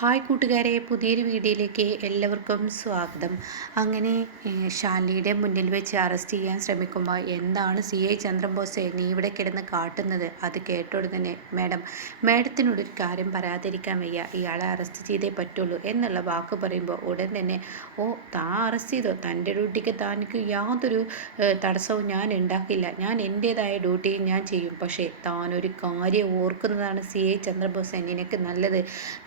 Hi കൂട്ടുകാരെ, പുതിയൊരു വീഡിയോയിലേക്ക് എല്ലാവർക്കും സ്വാഗതം. അങ്ങനെ ശാലിനിയുടെ മുന്നിൽ വെച്ച് അറസ്റ്റ് ചെയ്യാൻ ശ്രമിക്കുമ്പോൾ എന്താണ് CI ചന്ദ്രബോസെ നീ ഇവിടെ കിടന്ന് കാട്ടുന്നത്? അത് കേട്ടോട് തന്നെ മാഡത്തിനോടൊരു കാര്യം പറയാതിരിക്കാൻ വയ്യ, ഇയാളെ അറസ്റ്റ് ചെയ്തേ പറ്റുള്ളൂ എന്നുള്ള വാക്ക് പറയുമ്പോൾ ഉടൻ തന്നെ താൻ അറസ്റ്റ് ചെയ്തോ, തൻ്റെ ഡ്യൂട്ടിക്ക് തനിക്ക് യാതൊരു തടസ്സവും ഞാൻ ഉണ്ടാക്കില്ല, ഞാൻ എൻ്റേതായ ഡ്യൂട്ടിയും ഞാൻ ചെയ്യും. പക്ഷേ താനൊരു കാര്യം ഓർക്കുന്നതാണ് CI ചന്ദ്രബോസെ നിനക്ക് നല്ലത്.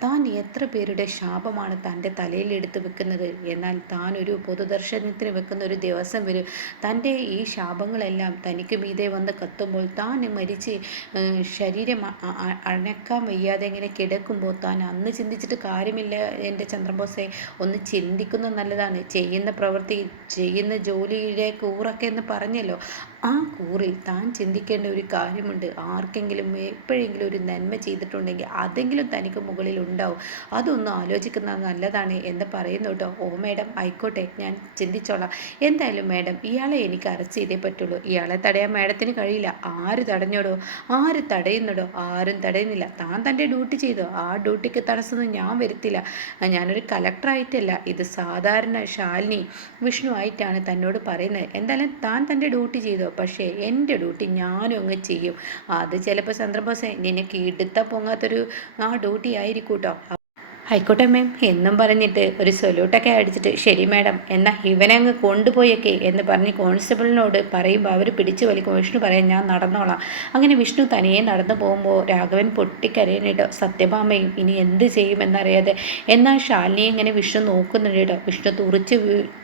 താൻ എത്ര പേരുടെ ശാപമാണ് തൻ്റെ തലയിൽ എടുത്ത് വെക്കുന്നത്. എന്നാൽ താൻ ഒരു പൊതുദർശനത്തിന് വെക്കുന്ന ഒരു ദിവസം വരും, തൻ്റെ ഈ ശാപങ്ങളെല്ലാം തനിക്ക് മീതെ വന്ന് കത്തുമ്പോൾ താൻ മരിച്ച് ശരീരം അനക്കാൻ വയ്യാതെ ഇങ്ങനെ കിടക്കുമ്പോൾ താൻ അന്ന് ചിന്തിച്ചിട്ട് കാര്യമില്ല. എൻ്റെ ചന്ദ്രബോസെ, ഒന്ന് ചിന്തിക്കുന്നത് നല്ലതാണ്. ചെയ്യുന്ന പ്രവൃത്തി, ചെയ്യുന്ന ജോലിയുടെ കൂറൊക്കെ എന്ന് പറഞ്ഞല്ലോ, ആ കൂറിൽ താൻ ചിന്തിക്കേണ്ട ഒരു കാര്യമുണ്ട്. ആർക്കെങ്കിലും എപ്പോഴെങ്കിലും ഒരു നന്മ ചെയ്തിട്ടുണ്ടെങ്കിൽ അതെങ്കിലും തനിക്ക് മുകളിൽ ഉണ്ടാവും. അതൊന്നും ആലോചിക്കുന്നത് നല്ലതാണ് എന്ന് പറയുന്നു കേട്ടോ. മേഡം, ആയിക്കോട്ടെ, ഞാൻ ചിന്തിച്ചോളാം. എന്തായാലും മേഡം, ഇയാളെ എനിക്ക് അറസ്റ്റ് ചെയ്തേ പറ്റുള്ളൂ. ഇയാളെ തടയാൻ മേഡത്തിന് കഴിയില്ല. ആര് തടഞ്ഞോടോ? ആര് തടയുന്നുടോ? ആരും തടയുന്നില്ല. താൻ തൻ്റെ ഡ്യൂട്ടി ചെയ്തോ, ആ ഡ്യൂട്ടിക്ക് തടസ്സമൊന്നും ഞാൻ വരുത്തില്ല. ഞാനൊരു കലക്ടറായിട്ടല്ല, ഇത് സാധാരണ ശാലിനി വിഷ്ണു ആയിട്ടാണ് തന്നോട് പറയുന്നത്. എന്തായാലും താൻ തൻ്റെ ഡ്യൂട്ടി ചെയ്തോ, പക്ഷേ എൻ്റെ ഡ്യൂട്ടി ഞാനും അങ്ങ് ചെയ്യും. അത് ചിലപ്പോൾ ചന്ദ്രബോസെ നിനക്ക് ഇടുത്ത പൊങ്ങാത്തൊരു ഡ്യൂട്ടി ആയിരിക്കും കേട്ടോ. ആയിക്കോട്ടെ മാം എന്നും പറഞ്ഞിട്ട് ഒരു സൊല്യൂട്ടൊക്കെ അടിച്ചിട്ട് ശരി മാഡം എന്നാൽ ഇവനെ അങ്ങ് കൊണ്ടുപോയേക്കേ എന്ന് പറഞ്ഞ് കോൺസ്റ്റബിളിനോട് പറയുമ്പോൾ അവർ പിടിച്ചു വലിക്കും. വിഷ്ണു പറയാൻ ഞാൻ നടന്നോളാം. അങ്ങനെ വിഷ്ണു തനിയെ നടന്നു പോകുമ്പോൾ രാഘവൻ പൊട്ടിക്കരയണിട്ടോ. സത്യഭാമയും ഇനി എന്ത് ചെയ്യുമെന്നറിയാതെ. എന്നാൽ ശാലിനിയെ ഇങ്ങനെ വിഷ്ണു നോക്കുന്നുണ്ട് കേട്ടോ. വിഷ്ണു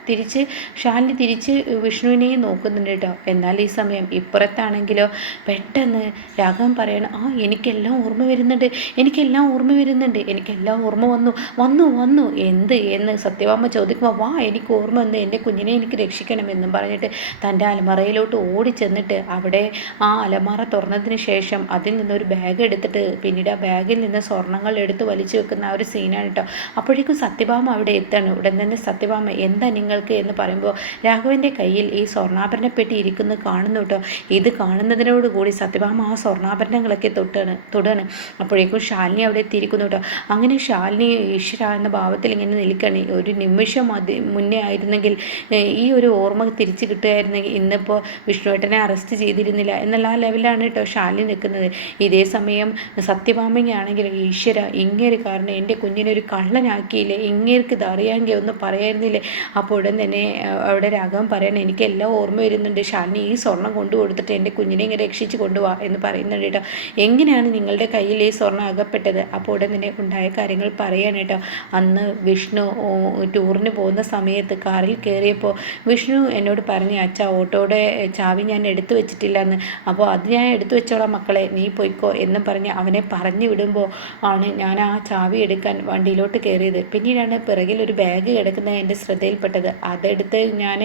തിരിച്ച് ശാലിനി തിരിച്ച് വിഷ്ണുവിനെയും നോക്കുന്നുണ്ട് കേട്ടോ. എന്നാൽ ഈ സമയം ഇപ്പുറത്താണെങ്കിലോ പെട്ടെന്ന് രാഘവൻ പറയണം, എനിക്കെല്ലാം ഓർമ്മ വരുന്നുണ്ട്, എനിക്കെല്ലാം ഓർമ്മ വന്നു വന്നു വന്നു എന്ത് എന്ന് സത്യഭാമ ചോദിക്കുമ്പോൾ വാ, എനിക്ക് ഓർമ്മ വന്ന്, എൻ്റെ കുഞ്ഞിനെ എനിക്ക് രക്ഷിക്കണമെന്നും പറഞ്ഞിട്ട് തൻ്റെ അലമറയിലോട്ട് ഓടി ചെന്നിട്ട് അവിടെ ആ അലമാറ തുറന്നതിന് ശേഷം അതിൽ നിന്നൊരു ബാഗ് എടുത്തിട്ട് പിന്നീട് ആ ബാഗിൽ നിന്ന് സ്വർണ്ണങ്ങൾ എടുത്ത് വലിച്ചു വെക്കുന്ന ആ ഒരു സീനാണ് കേട്ടോ. അപ്പോഴേക്കും സത്യഭാമ അവിടെ എത്താണ്. ഉടൻ തന്നെ സത്യഭാമ എന്താ നിങ്ങൾക്ക് എന്ന് പറയുമ്പോൾ രാഘവൻ്റെ കയ്യിൽ ഈ സ്വർണ്ണാഭരണ പെട്ടി ഇരിക്കുന്നത് കാണുന്നു കേട്ടോ. ഇത് കാണുന്നതിനോടുകൂടി സത്യഭാമ ആ സ്വർണ്ണാഭരണങ്ങളൊക്കെ തൊടാണ്. അപ്പോഴേക്കും ശാലിനി അവിടെ എത്തിയിരിക്കുന്നു കേട്ടോ. അങ്ങനെ ശാലിനി ഈശ്വര എന്ന ഭാവത്തിൽ ഇങ്ങനെ നിൽക്കണേ. ഒരു നിമിഷം മുന്നേ ആയിരുന്നെങ്കിൽ ഈ ഒരു ഓർമ്മ തിരിച്ചു കിട്ടുകയായിരുന്നെങ്കിൽ ഇന്നിപ്പോൾ വിഷ്ണുവേട്ടനെ അറസ്റ്റ് ചെയ്തിരുന്നില്ല എന്നുള്ള ആ ലെവലാണ് കേട്ടോ ശാലിനി നിൽക്കുന്നത്. ഇതേ സമയം സത്യഭാമയാണെങ്കിൽ ഈശ്വര, ഇങ്ങേര് കാരണം എൻ്റെ കുഞ്ഞിനെ ഒരു കള്ളനാക്കിയില്ലേ, ഇങ്ങേർക്ക് ഇത് അറിയാമെങ്കിൽ ഒന്ന് പറയായിരുന്നില്ലേ. അപ്പോൾ ഉടൻ തന്നെ അവിടെ രാഘവൻ പറയണം, എനിക്കെല്ലാം ഓർമ്മ വരുന്നുണ്ട് ശാലിനി, ഈ സ്വർണം കൊണ്ടു കൊടുത്തിട്ട് എൻ്റെ കുഞ്ഞിനെ ഇങ്ങനെ രക്ഷിച്ച് കൊണ്ടുപോവാ എന്ന് പറയുന്നുണ്ട് കേട്ടോ. എങ്ങനെയാണ് നിങ്ങളുടെ കയ്യിൽ ഈ സ്വർണ്ണം അകപ്പെട്ടത്? അപ്പോൾ ഉടൻ തന്നെ ഉണ്ടായ കാര്യങ്ങൾ പറയാണ് കേട്ടോ. അന്ന് വിഷ്ണു ടൂറിന് പോകുന്ന സമയത്ത് കാറിൽ കയറിയപ്പോൾ വിഷ്ണു എന്നോട് പറഞ്ഞു, അച്ഛാ ഓട്ടോയുടെ ചാവി ഞാൻ എടുത്തു വെച്ചിട്ടില്ല എന്ന്. അപ്പോൾ അത് ഞാൻ എടുത്തു വെച്ചോളാം മക്കളെ, നീ പോയിക്കോ എന്നും പറഞ്ഞ് അവനെ പറഞ്ഞു വിടുമ്പോൾ ആണ് ഞാൻ ആ ചാവി എടുക്കാൻ വണ്ടിയിലോട്ട് കയറിയത്. പിന്നീടാണ് പിറകിൽ ഒരു ബാഗ് കിടക്കുന്നത് എൻ്റെ ശ്രദ്ധയിൽപ്പെട്ടത്. അതെടുത്ത് ഞാൻ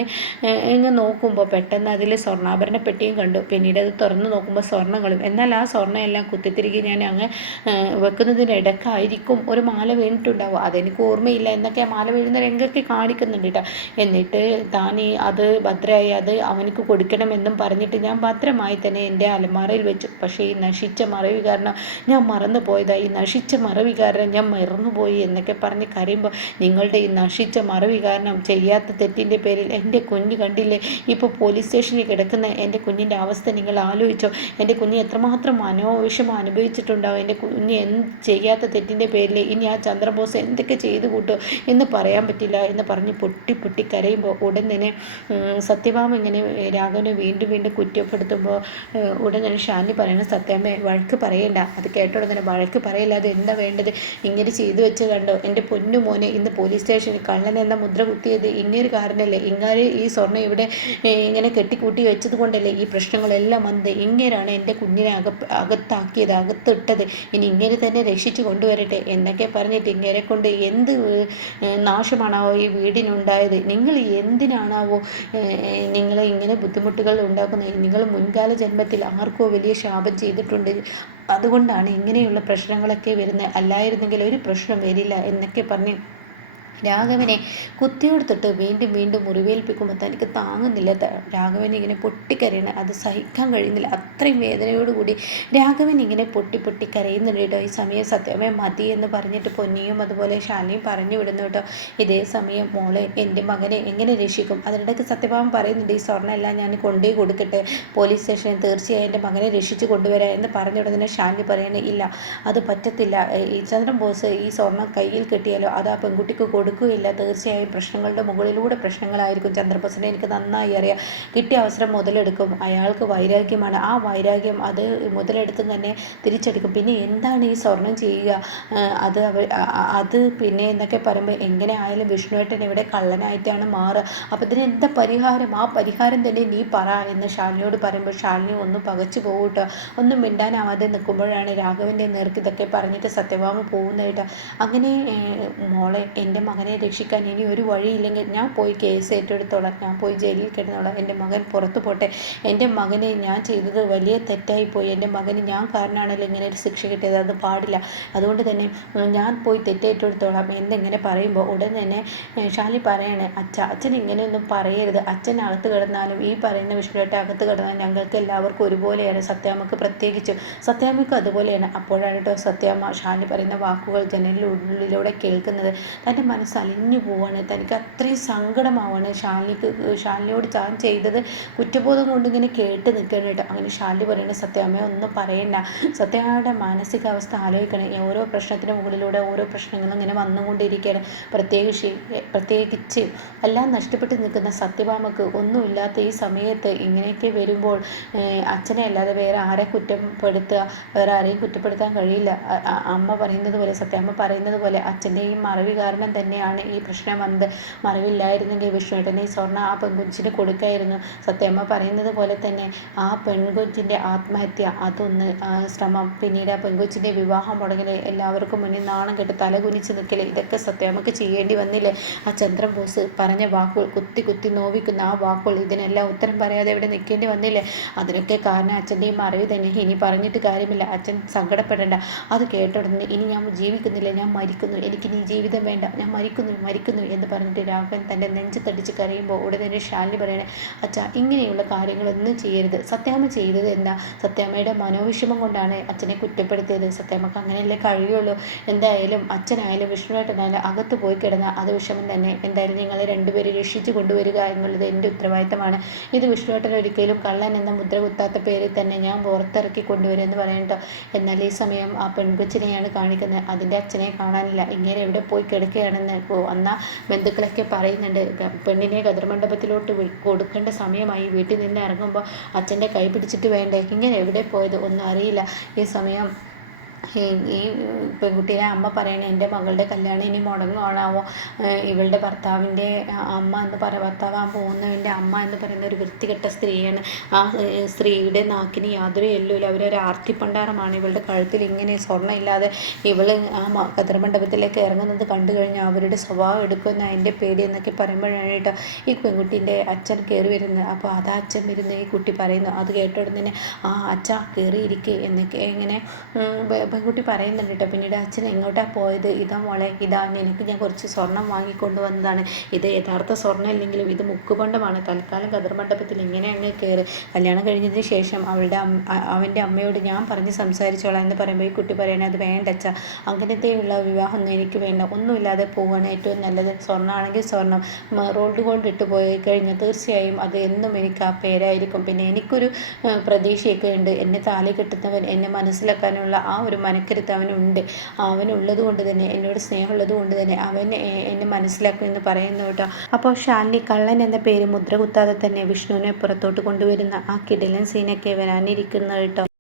ഇങ്ങ് നോക്കുമ്പോൾ പെട്ടെന്ന് അതിൽ സ്വർണ്ണാഭരണ പെട്ടിയും കണ്ടു. പിന്നീട് അത് തുറന്ന് നോക്കുമ്പോൾ സ്വർണ്ണങ്ങളും. എന്നാൽ ആ സ്വർണ്ണം എല്ലാം കുത്തിത്തിരികെ ഞാൻ അങ്ങ് വെക്കുന്നതിനിടക്കായിരിക്കും ഒരു മാല വീണിട്ടുണ്ടാവും, അതെനിക്ക് ഓർമ്മയില്ല എന്നൊക്കെ ആ മാല വീഴുന്ന രംഗമൊക്കെ കാണിക്കുന്നുണ്ട് കേട്ടോ. എന്നിട്ട് താൻ അത് ഭദ്രമായി അത് അവനക്ക് കൊടുക്കണമെന്നും പറഞ്ഞിട്ട് ഞാൻ ഭദ്രമായി തന്നെ എൻ്റെ അലമാറയിൽ വെച്ചു. പക്ഷേ ഈ നശിച്ച മറവി കാരണം ഞാൻ മറന്നു പോയതാ, ഈ നശിച്ച മറവി കാരണം ഞാൻ മറന്നുപോയി എന്നൊക്കെ പറഞ്ഞ് കരയുമ്പോൾ, നിങ്ങളുടെ ഈ നശിച്ച മറവി കാരണം ചെയ്യാത്ത തെറ്റിൻ്റെ പേരിൽ എൻ്റെ കുഞ്ഞ് കണ്ടില്ലേ ഇപ്പോൾ പോലീസ് സ്റ്റേഷനിൽ കിടക്കുന്ന എൻ്റെ കുഞ്ഞിൻ്റെ അവസ്ഥ നിങ്ങൾ ആലോചിച്ചോ. എൻ്റെ കുഞ്ഞ് എത്രമാത്രം മനോവിഷമം അനുഭവിച്ചിട്ടുണ്ടാവും. എൻ്റെ കുഞ്ഞ് ചെയ്യാത്ത തെറ്റിൻ്റെ പേരിൽ ഇനി ആ ചന്ദ്രബോസ് എന്തൊക്കെ ചെയ്തു കൂട്ടോ എന്ന് പറയാൻ പറ്റില്ല എന്ന് പറഞ്ഞ് പൊട്ടി കരയുമ്പോൾ ഉടൻ തന്നെ സത്യഭാമ ഇങ്ങനെ രാഘവനെ വീണ്ടും കുറ്റപ്പെടുത്തുമ്പോൾ ഉടൻ തന്നെ ശാലിനി പറയണം, സത്യാമ്മേ വഴക്ക് പറയണ്ട. അത് കേട്ടോടെ തന്നെ വഴക്ക് പറയില്ല, അത് എന്താ വേണ്ടത്, ഇങ്ങനെ ചെയ്തു വെച്ച് കണ്ടോ, എൻ്റെ പൊന്നു മോനെ ഇന്ന് പോലീസ് സ്റ്റേഷനിൽ കള്ളൻ എന്ന മുദ്ര കുത്തിയത് ഇങ്ങേര് കാരണമല്ലേ, ഇങ്ങാര് ഈ സ്വർണ്ണം ഇവിടെ ഇങ്ങനെ കെട്ടിക്കൂട്ടി വെച്ചത് കൊണ്ടല്ലേ ഈ പ്രശ്നങ്ങളെല്ലാം വന്നത്, ഇങ്ങേരാണ് എൻ്റെ കുഞ്ഞിനെ അകത്താക്കിയത്, അകത്തിട്ടത്, ഇനി ഇങ്ങനെ തന്നെ രക്ഷിച്ചു കൊണ്ടുവരട്ടെ എന്നൊക്കെ പറഞ്ഞിട്ട് ഇങ്ങനെ കൊണ്ട് എന്ത് നാശമാണാവോ ഈ വീടിനുണ്ടായത്, നിങ്ങൾ എന്തിനാണാവോ നിങ്ങൾ ഇങ്ങനെ ബുദ്ധിമുട്ടുകൾ ഉണ്ടാക്കുന്നത്, നിങ്ങൾ മുൻകാല ജന്മത്തിൽ ആർക്കോ വലിയ ശാപം ചെയ്തിട്ടുണ്ട്, അതുകൊണ്ടാണ് ഇങ്ങനെയുള്ള പ്രശ്നങ്ങളൊക്കെ വരുന്നത്, അല്ലായിരുന്നെങ്കിൽ ഒരു പ്രശ്നം വരില്ല എന്നൊക്കെ പറഞ്ഞ് രാഘവനെ കുത്തിയെടുത്തിട്ട് വീണ്ടും വീണ്ടും മുറിവേൽപ്പിക്കുമ്പോൾ തനിക്ക് താങ്ങുന്നില്ല. രാഘവൻ ഇങ്ങനെ പൊട്ടിക്കരയണം, അത് സഹിക്കാൻ കഴിയുന്നില്ല. അത്രയും വേദനയോടുകൂടി രാഘവൻ ഇങ്ങനെ പൊട്ടി പൊട്ടി കരയുന്നുണ്ട് കേട്ടോ. ഈ സമയം സത്യമേ മതി എന്ന് പറഞ്ഞിട്ട് പൊന്നിയും അതുപോലെ ശാലിനിയും പറഞ്ഞു വിടുന്നു കേട്ടോ. ഇതേ സമയം മോളെ എൻ്റെ മകനെ എങ്ങനെ രക്ഷിക്കും? അതിനിടയ്ക്ക് സത്യഭാമൻ പറയുന്നുണ്ട്, ഈ സ്വർണ്ണമെല്ലാം ഞാൻ കൊണ്ടുപോയി കൊടുക്കട്ടെ പോലീസ് സ്റ്റേഷനിൽ, തീർച്ചയായും എൻ്റെ മകനെ രക്ഷിച്ച് കൊണ്ടുവരാം എന്ന് പറഞ്ഞ ഉടനെ ശാലിനി പറയുന്നത്, ഇല്ല അത് പറ്റത്തില്ല, ഈ ചന്ദ്രൻ ബോസ് ഈ സ്വർണ്ണം കയ്യിൽ കെട്ടിയാലോ അത് ആ പെൺകുട്ടിക്ക് കൊടുക്കുകയില്ല, തീർച്ചയായും പ്രശ്നങ്ങളുടെ മുകളിലൂടെ പ്രശ്നങ്ങളായിരിക്കും. ചന്ദ്രബോസിനെ എനിക്ക് നന്നായി അറിയാം. കിട്ടിയ അവസരം മുതലെടുക്കും. അയാൾക്ക് വൈരാഗ്യമാണ്, ആ വൈരാഗ്യം അത് മുതലെടുത്തും തന്നെ തിരിച്ചെടുക്കും. പിന്നെ എന്താണ് ഈ സ്വർണം ചെയ്യുക, അത് പിന്നെ എന്നൊക്കെ പറയുമ്പോൾ എങ്ങനെ ആയാലും വിഷ്ണുവേട്ടൻ ഇവിടെ കള്ളനായിട്ടാണ് മാറുക. അപ്പം ഇതിന് എന്താ പരിഹാരം? ആ പരിഹാരം തന്നെ നീ പറ എന്ന് ശാലിനിയോട് പറയുമ്പോൾ ശാലിനി ഒന്ന് പകച്ചു പോകട്ടോ. ഒന്നും മിണ്ടാനാവാതെ നിൽക്കുമ്പോഴാണ് രാഘവൻ്റെ നേർക്ക് ഇതൊക്കെ പറഞ്ഞിട്ട് സത്യഭാമ പോകുന്നതായിട്ട്. അങ്ങനെ മോളെ എൻ്റെ മകനെ രക്ഷിക്കാൻ ഇനി ഒരു വഴിയില്ലെങ്കിൽ ഞാൻ പോയി കേസ് ഏറ്റെടുത്തോളാം, ഞാൻ പോയി ജയിലിൽ കിടന്നോളാം, എൻ്റെ മകൻ പുറത്തു പോട്ടെ. എൻ്റെ മകനെ ഞാൻ ചെയ്തത് വലിയ തെറ്റായിപ്പോയി, എൻ്റെ മകന് ഞാൻ കാരണമാണല്ലോ ഇങ്ങനെ ഒരു ശിക്ഷ കിട്ടിയത്, അത് പാടില്ല, അതുകൊണ്ട് തന്നെ ഞാൻ പോയി തെറ്റേറ്റെടുത്തോളാം എന്നിങ്ങനെ പറയുമ്പോൾ ഉടൻ തന്നെ ഷാലി പറയണേ, അച്ഛൻ ഇങ്ങനെയൊന്നും പറയരുത്, അച്ഛൻ അകത്ത് കിടന്നാലും ഈ പറയുന്ന വിഷ്ണുവേട്ട അകത്ത് കിടന്നാലും ഞങ്ങൾക്ക് എല്ലാവർക്കും ഒരുപോലെയാണ്, സത്യാമ്മക്ക് പ്രത്യേകിച്ചും, സത്യാമ്മയ്ക്കും അതുപോലെയാണ്. അപ്പോഴാണ് കേട്ടോ സത്യാമ്മ ഷാലി പറയുന്ന വാക്കുകൾ ജനലിനുള്ളിലൂടെ കേൾക്കുന്നത്. തൻ്റെ മനസ്സ് അലിഞ്ഞു പോവാണ്, തനിക്ക് അത്രയും സങ്കടമാവാണ്. ശാലിനിയോട് താൻ ചെയ്തത് കുറ്റബോധം കൊണ്ട് ഇങ്ങനെ കേട്ട് നിൽക്കണം കേട്ടോ. അങ്ങനെ ശാലി പറയുന്നത്, സത്യാമ്മയെ ഒന്നും പറയണ്ട, സത്യമ്മയുടെ മാനസികാവസ്ഥ ആലോചിക്കണം, ഓരോ പ്രശ്നത്തിന് മുകളിലൂടെ ഓരോ പ്രശ്നങ്ങളും ഇങ്ങനെ വന്നുകൊണ്ടിരിക്കുകയാണ്. പ്രത്യേകിച്ച് എല്ലാം നഷ്ടപ്പെട്ട് നിൽക്കുന്ന സത്യഭാമക്ക് ഒന്നുമില്ലാത്ത ഈ സമയത്ത് ഇങ്ങനെയൊക്കെ വരുമ്പോൾ അച്ഛനെ അല്ലാതെ വേറെ ആരെ കുറ്റപ്പെടുത്തുക, വേറെ ആരെയും കുറ്റപ്പെടുത്താൻ കഴിയില്ല. അമ്മ പറയുന്നത് പോലെ, സത്യമ്മ പറയുന്നത് പോലെ അച്ഛൻ്റെ ഈ മറവി കാരണം തന്നെയാണ് ഈ പ്രശ്നം വന്നത്. മറവില്ലായിരുന്നെങ്കിൽ വിഷ്ണുവേട്ടനെ ഈ സ്വർണ്ണം ആ പെൺകുച്ചിന് കൊടുക്കായിരുന്നു. സത്യമ്മ പറയുന്നത് പോലെ തന്നെ ആ പെൺകൊച്ചിൻ്റെ ആത്മഹത്യ, അതൊന്ന് ശ്രമം, പിന്നീട് ആ പെൺകൊച്ചിൻ്റെ വിവാഹം മുടങ്ങല്, എല്ലാവർക്കും മുന്നിൽ നാണം കെട്ട് തല കുനിച്ച് നിൽക്കല്, ഇതൊക്കെ സത്യമ്മക്ക് ചെയ്യേണ്ടി വന്നില്ലേ? ആ ചന്ദ്രൻ ബോസ് പറഞ്ഞ വാക്കുകൾ, കുത്തി കുത്തി നോവിക്കുന്ന ആ വാക്കുകൾ, ഇതിനെല്ലാം ഉത്തരം പറയാതെ ഇവിടെ നിൽക്കേണ്ടി വന്നില്ലേ? അതിനൊക്കെ കാരണം അച്ഛൻ്റെ ഈ മറവി തന്നെ. ഇനി പറഞ്ഞിട്ട് കാര്യമില്ല, അച്ഛൻ സങ്കടപ്പെടേണ്ട. അത് കേട്ടുടനെ ഇനി ഞാൻ ജീവിക്കുന്നില്ല, ഞാൻ മരിക്കുന്നു, എനിക്കിനി ജീവിതം വേണ്ട, ഞാൻ മരിക്കുന്നു എന്ന് പറഞ്ഞിട്ട് രാഘവൻ തൻ്റെ നെഞ്ചത്തടിച്ച് കരയുമ്പോൾ ഉടനെ ശാലിനി പറയണേ, അച്ഛാ ഇങ്ങനെയുള്ള കാര്യങ്ങളൊന്നും ചെയ്യരുത്. സത്യാമ്മ ചെയ്തത് എന്താ? സത്യാമ്മയുടെ മനോവിഷമം കൊണ്ടാണ് അച്ഛനെ കുറ്റപ്പെടുത്തിയത്. സത്യാമ്മക്ക് അങ്ങനെയല്ലേ കഴിയുള്ളൂ. എന്തായാലും അച്ഛനായാലും വിഷ്ണുവേട്ടനായാലും അകത്ത് പോയി കിടന്നാൽ അത് വിഷമം തന്നെ. എന്തായാലും നിങ്ങളെ രണ്ടുപേരും രക്ഷിച്ചു കൊണ്ടുവരിക എന്നുള്ളത് എൻ്റെ ഉത്തരവാദിത്തമാണ്. ഇത് വിഷ്ണുവേട്ടൻ ഒരിക്കലും കള്ളൻ എന്ന മുദ്ര കുത്താത്ത പേരിൽ തന്നെ ഞാൻ പുറത്തിറക്കി കൊണ്ടുവരും എന്ന് പറയട്ടോ. എന്നാൽ ഈ സമയം ആ പെൺകൊച്ചിനെയാണ് കാണിക്കുന്നത്. അതിൻ്റെ അച്ഛനെ കാണാനില്ല. ഇങ്ങനെ എവിടെ പോയി കിടക്കുകയാണെന്ന് വന്ന ബന്ധുക്കളൊക്കെ പറയുന്നുണ്ട്. പെണ്ണിനെ കതിർമണ്ഡപത്തിലോട്ട് കൊടുക്കേണ്ട സമയമായി. വീട്ടിൽ നിന്ന് ഇറങ്ങുമ്പോൾ അച്ഛൻ്റെ കൈ പിടിച്ചിട്ട് വേണ്ടേ, ഇങ്ങനെ എവിടെ പോയത് ഒന്നും അറിയില്ല. ഈ സമയം ഈ പെൺകുട്ടീനെ അമ്മ പറയണേ, എൻ്റെ മകളുടെ കല്യാണം ഇനി മുടങ്ങുവാണാവോ, ഇവളുടെ ഭർത്താവിൻ്റെ അമ്മ എന്ന് ഭർത്താവാൻ പോകുന്നതിൻ്റെ അമ്മ എന്ന് പറയുന്ന ഒരു വൃത്തികെട്ട സ്ത്രീയാണ്. ആ സ്ത്രീയുടെ നാക്കിന് യാതൊരു എല്ലുമില്ല, അവരൊരു ആർത്തിപ്പണ്ടാരമാണ്. ഇവളുടെ കഴുത്തിൽ ഇങ്ങനെ സ്വർണ്ണം ഇല്ലാതെ ഇവള് ആ കതിർമണ്ഡപത്തിലേക്ക് ഇറങ്ങുന്നത് കണ്ടു കഴിഞ്ഞാൽ അവരുടെ സ്വഭാവം എടുക്കുന്ന എൻ്റെ പേടി എന്നൊക്കെ പറയുമ്പോഴാണ് കേട്ടോ ഈ പെൺകുട്ടീൻ്റെ അച്ഛൻ കയറി വരുന്നത്. അപ്പോൾ അതാ അച്ഛൻ വരുന്നത് ഈ കുട്ടി പറയുന്നു. അത് കേട്ടോടെ തന്നെ ആ അച്ഛ കയറിയിരിക്കുക എന്നൊക്കെ ഇങ്ങനെ പെൺകുട്ടി പറയുന്നുണ്ട് കേട്ടോ. പിന്നീട് അച്ഛൻ എങ്ങോട്ടാണ് പോയത്? ഇതാ മോളെ, ഇതാ നിനക്ക് ഞാൻ കുറച്ച് സ്വർണം വാങ്ങിക്കൊണ്ട് വന്നതാണ്. ഇത് യഥാർത്ഥ സ്വർണ്ണം ഇല്ലെങ്കിലും ഇത് മുക്കുപണ്ടമാണ്. തൽക്കാലം കതിർമണ്ഡപത്തിൽ ഇങ്ങനെ അങ്ങ് കയറി. കല്യാണം കഴിഞ്ഞതിന് ശേഷം അവൻ്റെ അമ്മയോട് ഞാൻ പറഞ്ഞ് സംസാരിച്ചോളാം എന്ന് പറയുമ്പോൾ ഈ കുട്ടി പറയണേ, അത് വേണ്ട അച്ഛ, അങ്ങനത്തെയുള്ള വിവാഹമൊന്നും എനിക്ക് വേണ്ട, ഒന്നുമില്ലാതെ പോവുകയാണ് ഏറ്റവും നല്ലത്. സ്വർണ്ണമാണെങ്കിൽ സ്വർണ്ണം, റോൾഡ് ഗോൾഡ് ഇട്ട് പോയി കഴിഞ്ഞാൽ തീർച്ചയായും അത് എന്നും എനിക്ക് ആ പേരായിരിക്കും. പിന്നെ എനിക്കൊരു പ്രതീക്ഷയൊക്കെ ഉണ്ട്. എന്നെ താലി കെട്ടുന്നവൻ എന്നെ മനസ്സിലാക്കാനുള്ള ആ ഒരു മനക്കരുത്ത് അവനുണ്ട്. അവനുള്ളത് കൊണ്ട് തന്നെ, എന്നോട് സ്നേഹമുള്ളത് കൊണ്ട് തന്നെ അവൻ എന്നെ മനസ്സിലാക്കും എന്ന് പറയുന്നു കേട്ടോ. അപ്പോൾ ശാലിനി കള്ളൻ എന്ന പേര് മുദ്ര കുത്താതെ തന്നെ വിഷ്ണുവിനെ പുറത്തോട്ട് കൊണ്ടുവരുന്ന ആ കിടിലൻ സീനൊക്കെ വരാനിരിക്കുന്നു കേട്ടോ.